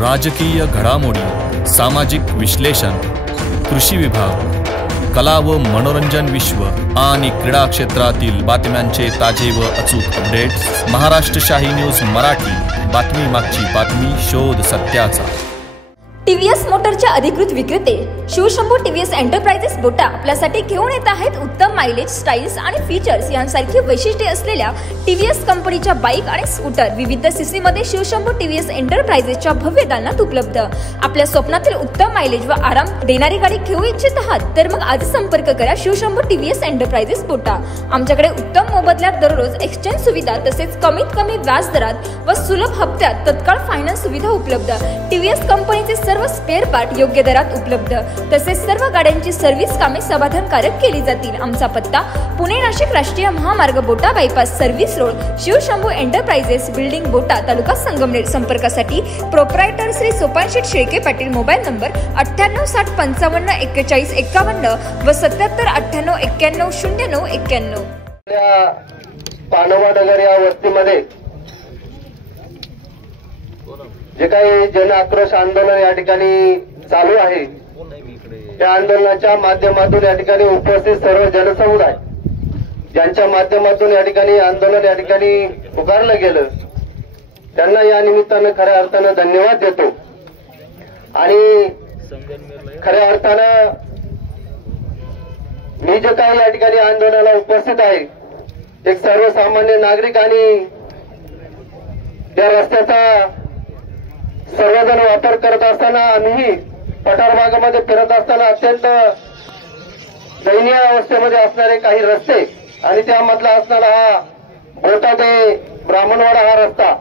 राजकीय घडामोडी, सामाजिक विश्लेषण, कृषी विभाग, कला व मनोरंजन विश्व आणि क्रीडा क्षेत्रातील बातम्यांचे ताजे व अचूक अपडेट्स। महाराष्ट्र शाही न्यूज मराठी, बातमी मागची बातमी, शोध सत्याचा। टीव्हीएस मोटरच्या अधिकृत विक्रेते शिवशंभू टीव्हीएस एंटरप्राइजेस बोटा आपल्यासाठी घेऊन येत आहेत उत्तम मायलेज, स्टाईल्स आणि फीचर्स यांसारखी वैशिष्ट्ये असलेल्या टीव्हीएस कंपनीच्या बाईक आणि स्कूटर विविध सीसी मध्ये शिवशंभू टीव्हीएस एंटरप्राइजेसच्या भव्य दालनात उपलब्ध। आपल्या स्वप्नातील उत्तम मायलेज व आराम देणारी गाडी घेऊ इच्छित आहात तर मग आज संपर्क करा शिवशंभू टीव्हीएस एंटरप्राइजेस बोटा। आमच्याकडे उत्तम मोबदल्यात दररोज एक्सचेंज सुविधा तसेच कमीत कमी व्याज दरात व सुलभ हप्त्यात तत्काळ फायनान्स सुविधा उपलब्ध। टीव्हीएस कंपनीचे सर्व स्पेअर पार्ट योग्य दरात उपलब्ध तसेच सर्व गाड्यांची सर्व्हिस कामे समाधानकारक केली जातील। आमचा पत्ता पुणे नाशिक राष्ट्रीय महामार्ग Bota bypass service road, Shivshambhu enterprises building Bota, taluka Sangamner. संपर्कासाठी proprietor Shri Sopansheth Shelke Patil, mobile number 9860 55 41 51 व 77 98 91 09 91। पानवानगर या वस्तीमध्ये जे काही जन आक्रोश आंदोलन या ठिकाणी चालू आहे, त्या आंदोलनाच्या माध्यमातून या ठिकाणी उपस्थित सर्व जनसमुदाय ज्यांच्या माध्यमातून या ठिकाणी आंदोलन या ठिकाणी पुकारलं गेलं त्यांना या निमित्तानं खऱ्या अर्थानं धन्यवाद देतो। आणि खऱ्या अर्थानं मी जे काही या ठिकाणी आंदोलनाला उपस्थित आहे, एक सर्वसामान्य नागरिक आणि त्या रस्त्याचा सर्वजण वापर करत असताना आम्ही पठार भागामध्ये फिरत असताना अत्यंत दयनीय अवस्थेमध्ये असणारे काही रस्ते आणि त्यामधला असणारा हा बोटा ते ब्राह्मणवाडा हा रस्ता,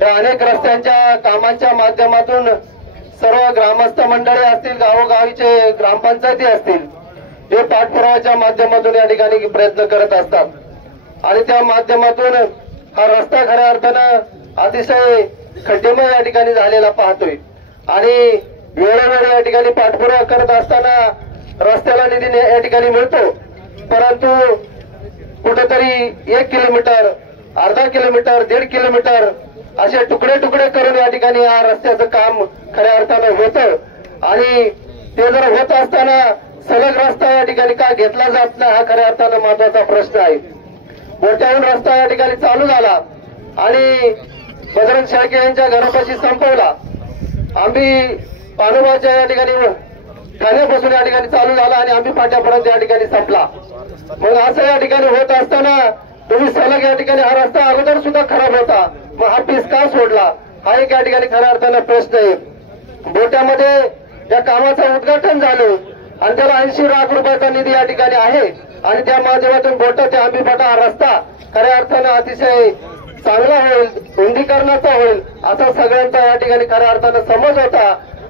त्या अनेक रस्त्यांच्या कामांच्या माध्यमातून सर्व ग्रामस्थ मंडळी असतील, गावोगावीचे ग्रामपंचायती असतील, हे पाठपुराव्याच्या माध्यमातून या ठिकाणी प्रयत्न करत असतात आणि त्या माध्यमातून हा रस्ता खऱ्या अर्थानं अतिशय खड्डेमय या ठिकाणी झालेला पाहतोय आणि वेळोवेळी या ठिकाणी पाठपुरावा करत असताना रस्त्याला निधी या ठिकाणी मिळतो, परंतु कुठेतरी 1 किलोमीटर, अर्धा किलोमीटर, 1.5 किलोमीटर असे तुकडे तुकडे करून या ठिकाणी या रस्त्याचं काम खऱ्या अर्थानं होतं आणि ते जर होत असताना सलग रस्ता या ठिकाणी का घेतला जात नाही हा खऱ्या अर्थानं महत्वाचा प्रश्न आहे। बोट्याहून रस्ता या ठिकाणी चालू झाला आणि बजरंग शेळके यांच्या घरापाशी संपवला, आम्ही पानोबाच्या या ठिकाणी ठाण्यापासून या ठिकाणी चालू झाला आणि आम्ही फाट्यापर्यंत या ठिकाणी संपला। मग असं या ठिकाणी होत असताना तुम्ही सलग या ठिकाणी हा रस्ता अगोदर सुद्धा खराब होता, मग हा पीस का सोडला हा एक या ठिकाणी खऱ्या अर्थानं प्रश्न आहे। बोट्यामध्ये या कामाचं उद्घाटन झालं आणि त्याला 80 लाख रुपयाचा निधी या ठिकाणी आहे आणि त्या माध्यमातून बोटा ते आंबीफाटा हा रस्ता खऱ्या अर्थानं अतिशय चांगला होईल, रुंदीकरणाचा होईल असा सगळ्यांचा या ठिकाणी खऱ्या अर्थानं समज होता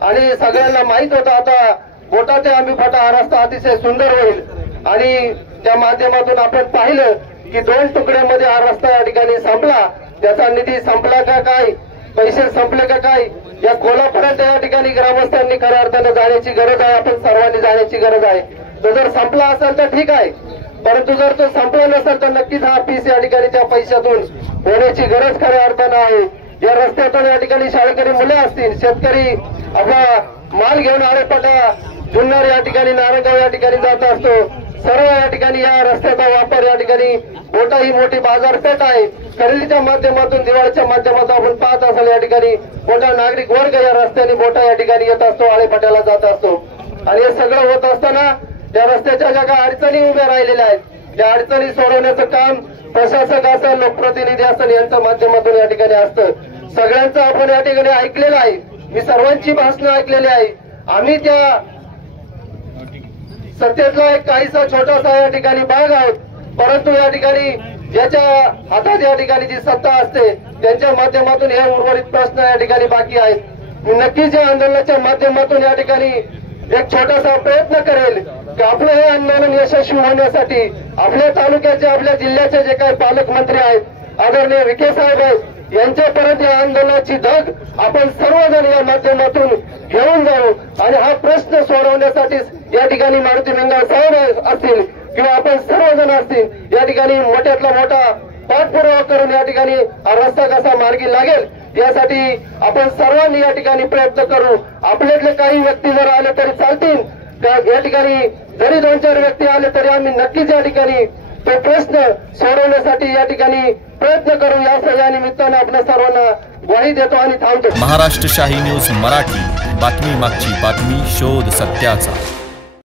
आणि सगळ्यांना माहित होता आता बोटा ते आंबीफाटा हा रस्ता अतिशय सुंदर होईल आणि त्या माध्यमातून आपण पाहिलं की 2 तुकड्यामध्ये हा रस्ता या ठिकाणी संपला। त्याचा निधी संपला का काय, पैसे संपले का काय, या कोल्हापुरात या ठिकाणी ग्रामस्थांनी खऱ्या अर्थानं जाण्याची गरज आहे, आपण सर्वांनी जाण्याची गरज आहे। तो जर संपला असेल तर ठीक आहे, परंतु जर तो संपला नसेल तर नक्कीच हा पीस या ठिकाणी त्या पैशातून होण्याची गरज खऱ्या अर्थानं आहे। या रस्त्यातून या ठिकाणी शाळकरी मुले असतील, शेतकरी आपला माल घेऊन आळेपाटा, जुन्नर या ठिकाणी, नारायणगाव या ठिकाणी जात असतो, सर्व या ठिकाणी या रस्त्याचा वापर या ठिकाणी बोटा ही मोठी बाजारपेठ आहे। खरेदीच्या माध्यमातून, दिवाळीच्या माध्यमातून आपण पाहत असाल या ठिकाणी मोठा नागरिक वर्ग या रस्त्याने बोटा या ठिकाणी येत असतो, आळेपाट्याला जात असतो आणि हे सगळं होत असताना या रस्त्याच्या ज्या काही अडचणी उभ्या राहिलेल्या आहेत त्या अडचणी सोडवण्याचं काम प्रशासक असेल, लोकप्रतिनिधी असेल यांच्या माध्यमातून या ठिकाणी असतं। सगळ्यांचं आपण या ठिकाणी ऐकलेलं आहे, मी सर्वांची भाषणं ऐकलेली आहे। आम्ही त्या सत्तेतला एक काहीसा छोटासा या ठिकाणी भाग आहोत, परंतु या ठिकाणी ज्याच्या हातात या ठिकाणी जी सत्ता असते त्यांच्या माध्यमातून हे उर्वरित प्रश्न या ठिकाणी बाकी आहेत। मी नक्कीच या आंदोलनाच्या माध्यमातून या ठिकाणी एक छोटासा प्रयत्न करेल की आपलं हे आंदोलन यशस्वी होण्यासाठी आपल्या तालुक्याचे, आपल्या जिल्ह्याचे जे काही पालकमंत्री आहेत, आदरणीय विखे साहेब आहेत, यांच्यापर्यंत या आंदोलनाची धग आपण सर्वजण या माध्यमातून घेऊन जाऊ आणि हा प्रश्न सोडवण्यासाठी या ठिकाणी मारुती मिंगाळ साहेब असतील किंवा आपण सर्वजण असतील या ठिकाणी मोठ्यातला मोठा पाठपुरावा करून या ठिकाणी हा रस्ता कसा मार्गी लागेल यासाठी आपण सर्वांनी या ठिकाणी प्रयत्न करू. आपल्यातले काही व्यक्ती जर आले तरी चालतील, या ठिकाणी जरी 2-4 व्यक्ती आले तरी आम्ही नक्कीच या ठिकाणी तो प्रश्न सोडवण्यासाठी या ठिकाणी प्रयत्न करू. या निमित्ताने आपल्या सर्वांना ग्वाही देतो आणि थांबतो. महाराष्ट्र शाही न्यूज मराठी, बातमी मागची बातमी, शोध सत्याचा.